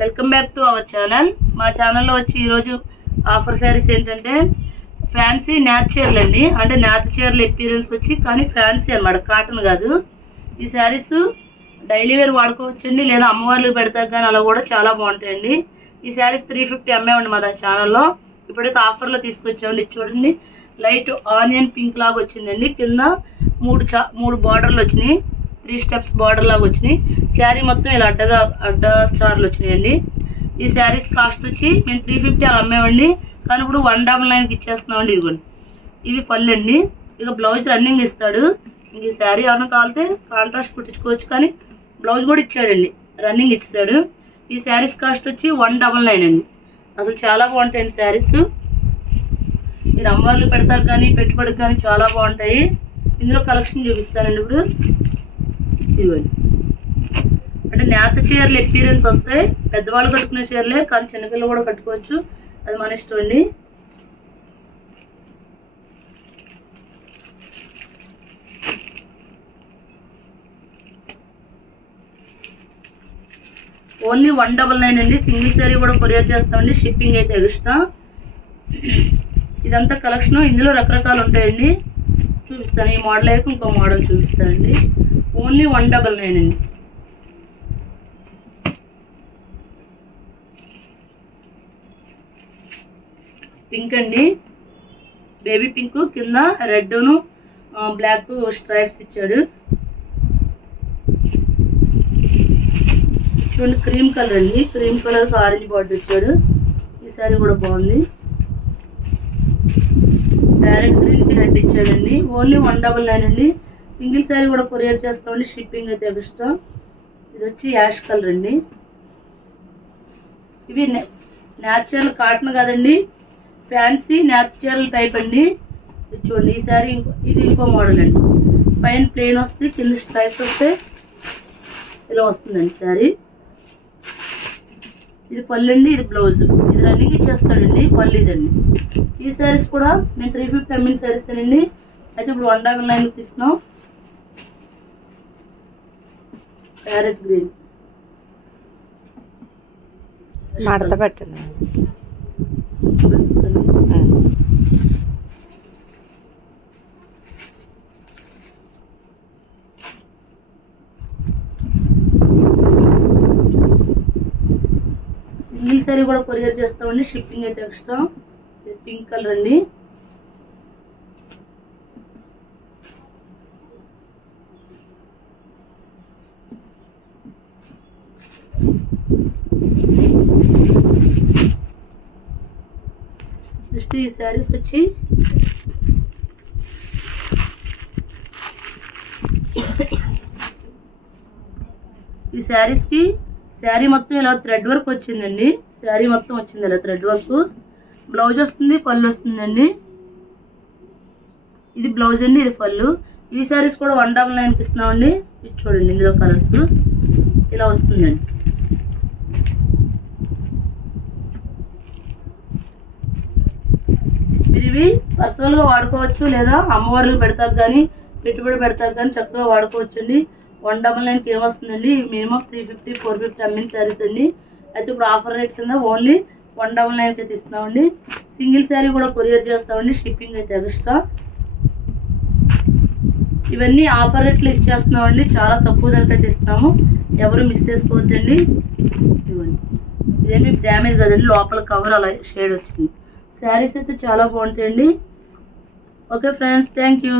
Welcome back to our channel. మా ఛానల్లో వచ్చి ఈరోజు ఆఫర్ శారీస్ ఏంటంటే ఫ్యాన్సీ న్యాత్ చీరలు అండి. అంటే న్యాత్ చీరలు ఎపీరియన్స్ వచ్చి కానీ ఫ్యాన్సీ అనమాట, కాటన్ కాదు. ఈ శారీస్ డైలీ వేర్ వాడుకోవచ్చండి, లేదా అమ్మవార్లకు పెడతారు కానీ అలా కూడా చాలా బాగుంటాయండి. ఈ శారీస్ 350 అమ్మేవండి మా ఛానల్లో. ఇప్పటికీ ఆఫర్లో తీసుకొచ్చామండి. చూడండి, లైట్ ఆనియన్ పింక్ లాగా వచ్చిందండి. కింద మూడు బార్డర్లు వచ్చినాయి, 3 స్టెప్స్ బార్డర్ లాగా వచ్చినాయి. శారీ మొత్తం ఇలా అడ్డ చార్లు వచ్చినాయండి. ఈ శారీస్ కాస్ట్ వచ్చి మేము 350 అలా అమ్మేవండి, కానీ ఇప్పుడు 199కి ఇచ్చేస్తున్నామండి. ఇదిగోండి, ఇవి పళ్ళు అండి. ఇక బ్లౌజ్ రన్నింగ్ ఇస్తాడు. ఇంక ఈ శారీ ఎవరైనా కాలితే కాంట్రాస్ట్ కుట్టించుకోవచ్చు, కానీ బ్లౌజ్ కూడా ఇచ్చాడండి, రన్నింగ్ ఇచ్చాడు. ఈ శారీస్ కాస్ట్ వచ్చి 199 అండి. అసలు చాలా బాగుంటాయండి శారీస్. మీరు అమ్మవార్లు పెడతారు కానీ పెట్టుబడికి కానీ చాలా బాగుంటాయి. ఇందులో కలెక్షన్ చూపిస్తానండి ఇప్పుడు. ఇదిగోండి, అంటే నేత చీరలు ఎపీరియన్స్ వస్తాయి. పెద్దవాళ్ళు కట్టుకునే చీరలే, కానీ చిన్నపిల్లలు కూడా కట్టుకోవచ్చు, అది మన ఇష్టం అండి. ఓన్లీ 199 అండి. సింగిల్ శారీ కూడా కొరియర్ చేస్తామండి, షిప్పింగ్ అయితే ఎక్స్ట్రా. ఇదంతా కలెక్షన్. ఇందులో రకరకాలు ఉంటాయండి, చూపిస్తాను. ఈ మోడల్ అయితే ఇంకో మోడల్ చూపిస్తానండి. ఓన్లీ 199 అండి. పింక్ అండి, బేబీ పింక్, కింద రెడ్ను బ్లాక్ స్ట్రైప్స్ ఇచ్చాడు. చూడండి, క్రీమ్ కలర్ అండి. క్రీమ్ కలర్కి ఆరెంజ్ బార్డర్ ఇచ్చాడు. ఈ శారీ కూడా బాగుంది. ప్యారెట్ గ్రీన్కి రెడ్ ఇచ్చాడండి. ఓన్లీ 199 అండి. సింగిల్ శారీ కూడా కొరియర్ చేస్తామండి, షిప్పింగ్ అయితే ఎక్స్ట్రా. ఇది వచ్చి యాష్ కలర్ అండి. ఇవి న్యాచురల్ కాటన్ కాదండి, ఫ్యాన్సీ న్యాచురల్ టైప్ అండి. చూడండి, ఈ శారీ ఇది ఇంకో మోడల్ అండి. పైన ప్లెయిన్ వస్తే కింద స్ట్రైప్స్ వస్తే ఇలా వస్తుందండి శారీ. ఇది పళ్ళు అండి, ఇది బ్లౌజ్. ఇది రన్నింగ్ ఇచ్చేస్తాడండి, పళ్ళు ఇదండి. ఈ శారీస్ కూడా మేము 350 అమ్మిన శారీస్ అండి. అయితే ఇప్పుడు 199కి ఇస్తున్నాం. ప్యారెట్ గ్రీన్ మడత పెట్టండి. సింగిల్ శారీ కూడా కొరియర్ చేస్తామండి, షిప్పింగ్ అయితే ఎక్స్ట్రా. పింక్ కలర్ అండి. నెక్స్ట్ ఈ శారీస్ వచ్చి ఈ శారీస్ కి శారీ మొత్తం ఇలా థ్రెడ్ వర్క్ వచ్చిందండి. శారీ మొత్తం వచ్చింది ఇలా థ్రెడ్ వర్క్. బ్లౌజ్ వస్తుంది, పళ్ళు వస్తుందండి. ఇది బ్లౌజ్ అండి, ఇది పళ్ళు. ఈ శారీస్ కూడా 199కి ఇస్తున్నామండి. ఇది చూడండి, ఇందులో కలర్స్ ఇలా వస్తుందండి. మీరు ఇవి పర్సనల్గా వాడుకోవచ్చు, లేదా అమ్మవార్లకు పెడతారు కానీ పెట్టుబడి పెడతారు కానీ చక్కగా వాడుకోవచ్చు అండి. 199కి ఏమొస్తుందండి, మినిమం 350 450 అమ్మిన శారీస్ అండి. అయితే ఇప్పుడు ఆఫర్ రేట్ కింద ఓన్లీ 199కి అయితే ఇస్తున్నామండి. సింగిల్ శారీ కూడా కొరియర్ చేస్తామండి, షిప్పింగ్ అయితే ఎక్స్ట్రా. ఇవన్నీ ఆఫర్ రేట్లు ఇచ్చేస్తున్నామండి, చాలా తక్కువ ధరకి అయితే ఇస్తాము. ఎవరు మిస్ చేసుకోవద్దండి. ఇవ్వండి, ఇదేమి డ్యామేజ్ కదండి, లోపల కవర్ అలా షేడ్ వచ్చింది. శారీస్ అయితే చాలా బాగుంటాయండి. Okay friends, thank you.